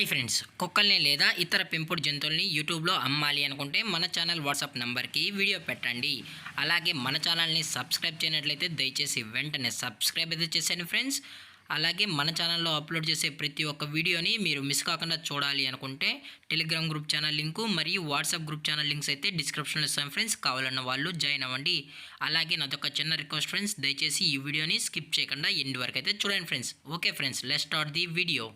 Hi friends, కుక్కల్ని లేదా ఇతర పెంపుడు జంతువుల్ని యూట్యూబ్లో అమ్మాలి అనుకుంటే మన ఛానల్ వాట్సాప్ నెంబర్కి వీడియో పెట్టండి. అలాగే మన ఛానల్ని సబ్స్క్రైబ్ చేయనట్లయితే దయచేసి వెంటనే సబ్స్క్రైబ్ అయితే చేసేయండి ఫ్రెండ్స్. అలాగే మన ఛానల్లో అప్లోడ్ చేసే ప్రతి ఒక్క వీడియోని మీరు మిస్ కాకుండా చూడాలి అనుకుంటే టెలిగ్రామ్ గ్రూప్ ఛానల్ లింకు మరియు వాట్సాప్ గ్రూప్ ఛానల్ లింక్స్ అయితే డిస్క్రిప్షన్లో ఇస్తాను ఫ్రెండ్స్. కావాలన్న వాళ్ళు జాయిన్ అవ్వండి. అలాగే నాదొక చిన్న రిక్వెస్ట్ ఫ్రెండ్స్, దయచేసి ఈ వీడియోని స్కిప్ చేయకుండా ఎండ్ వరకు అయితే చూడండి friends. Okay friends, let's start the video.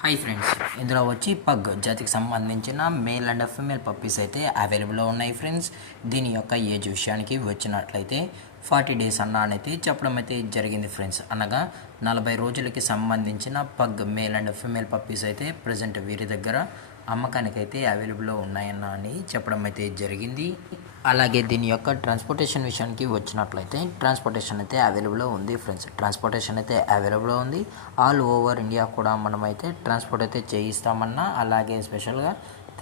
Hi friends, ఇందులో వచ్చి పగ్ జాతికి సంబంధించిన మేల్ అండ్ ఫీమేల్ పప్పీస్ అయితే అవైలబుల్లో ఉన్నాయి ఫ్రెండ్స్. దీని యొక్క ఏజ్ విషయానికి వచ్చినట్లయితే 40 డేస్ అయితే చెప్పడం అయితే జరిగింది ఫ్రెండ్స్. అనగా 40 రోజులకి సంబంధించిన pug male and female puppies అయితే ప్రజెంట్ వీరి దగ్గర అమ్మకానికి అయితే అవైలబుల్లో ఉన్నాయని చెప్పడం అయితే జరిగింది. అలాగే దీని యొక్క ట్రాన్స్పోర్టేషన్ విషయానికి వచ్చినట్లయితే ట్రాన్స్పోర్టేషన్ అయితే అవైలబుల్లో ఉంది ఫ్రెండ్స్. ట్రాన్స్పోర్టేషన్ అయితే అవైలబుల్లో ఉంది. ఆల్ ఓవర్ ఇండియా కూడా మనమైతే ట్రాన్స్పోర్ట్ అయితే చేయిస్తామన్నా, అలాగే స్పెషల్గా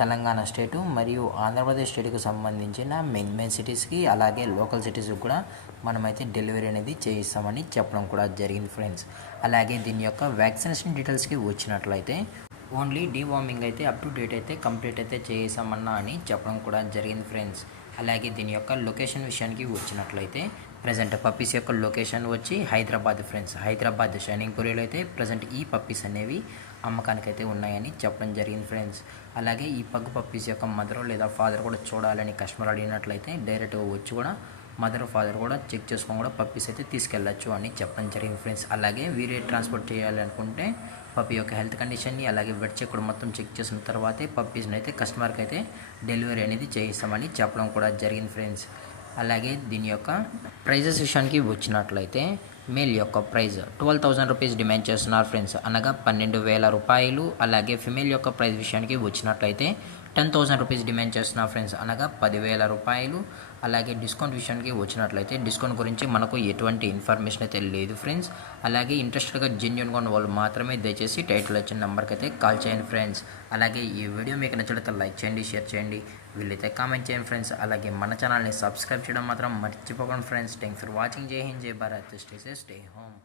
తెలంగాణ స్టేటు మరియు ఆంధ్రప్రదేశ్ స్టేట్కి సంబంధించిన మెయిన్ సిటీస్కి అలాగే లోకల్ సిటీస్కి కూడా మనమైతే డెలివరీ అనేది చేయిస్తామని చెప్పడం కూడా జరిగింది ఫ్రెండ్స్. అలాగే దీని యొక్క వ్యాక్సినేషన్ డీటెయిల్స్కి వచ్చినట్లయితే ఓన్లీ డీవార్మింగ్ అయితే అప్ టు డేట్ అయితే కంప్లీట్ అయితే చేసామన్నా అని చెప్పడం కూడా జరిగింది ఫ్రెండ్స్. అలాగే దీని యొక్క లొకేషన్ విషయానికి వచ్చినట్లయితే ప్రజెంట్ పప్పీస్ యొక్క లొకేషన్ వచ్చి హైదరాబాద్ ఫ్రెండ్స్. హైదరాబాద్ షైనింగ్ పూరిలో అయితే ప్రజెంట్ ఈ పప్పీస్ అనేవి అమ్మకానికి అయితే ఉన్నాయని చెప్పడం జరిగింది ఫ్రెండ్స్. అలాగే ఈ పప్పీస్ యొక్క మదర్ లేదా ఫాదర్ కూడా చూడాలని కస్టమర్ అడిగినట్లయితే డైరెక్ట్గా వచ్చి కూడా మదర్ ఫాదర్ కూడా చెక్ చేసుకొని కూడా పప్పీస్ అయితే తీసుకెళ్ళచ్చు అని చెప్పడం జరిగింది ఫ్రెండ్స్. అలాగే వీరే ట్రాన్స్పోర్ట్ చేయాలనుకుంటే పప్పీ యొక్క హెల్త్ కండిషన్ని అలాగే వెట్ చెక్ కూడా మొత్తం చెక్ చేసిన తర్వాతే పప్పీస్ని అయితే కస్టమర్కి అయితే డెలివరీ అనేది చేయిస్తామని చెప్పడం కూడా జరిగింది ఫ్రెండ్స్. అలాగే దీని యొక్క ప్రైజెస్ విషయానికి వచ్చినట్లయితే మేల్ యొక్క ప్రైజ్ 12,000 రూపీస్ డిమాండ్ చేస్తున్నారు ఫ్రెండ్స్, అనగా 12,000 రూపాయలు. అలాగే ఫిమేల్ యొక్క ప్రైజ్ విషయానికి వచ్చినట్లయితే 10,000 రూపీస్ డిమాండ్ చేస్తున్నారు ఫ్రెండ్స్, అనగా 10,000 రూపాయలు. అలాగే డిస్కౌంట్ విషయానికి వచ్చినట్లయితే డిస్కౌంట్ గురించి మనకు ఎటువంటి ఇన్ఫర్మేషన్ అయితే లేదు ఫ్రెండ్స్. అలాగే ఇంట్రెస్టెడ్గా జెన్యూన్గా ఉన్న వాళ్ళు మాత్రమే దయచేసి టైటిల్ వచ్చిన నెంబర్కి అయితే కాల్ చేయండి ఫ్రెండ్స్. అలాగే ఈ వీడియో మీకు నచ్చినట్లయితే లైక్ చేయండి, షేర్ చేయండి, వీళ్ళైతే కామెంట్ చేయండి ఫ్రెండ్స్. అలాగే మన ఛానల్ని సబ్స్క్రైబ్ చేయడం మాత్రం మర్చిపోకండి ఫ్రెండ్స్. Thanks for watching. జై హింద్, జై Bharat, stay safe, stay home.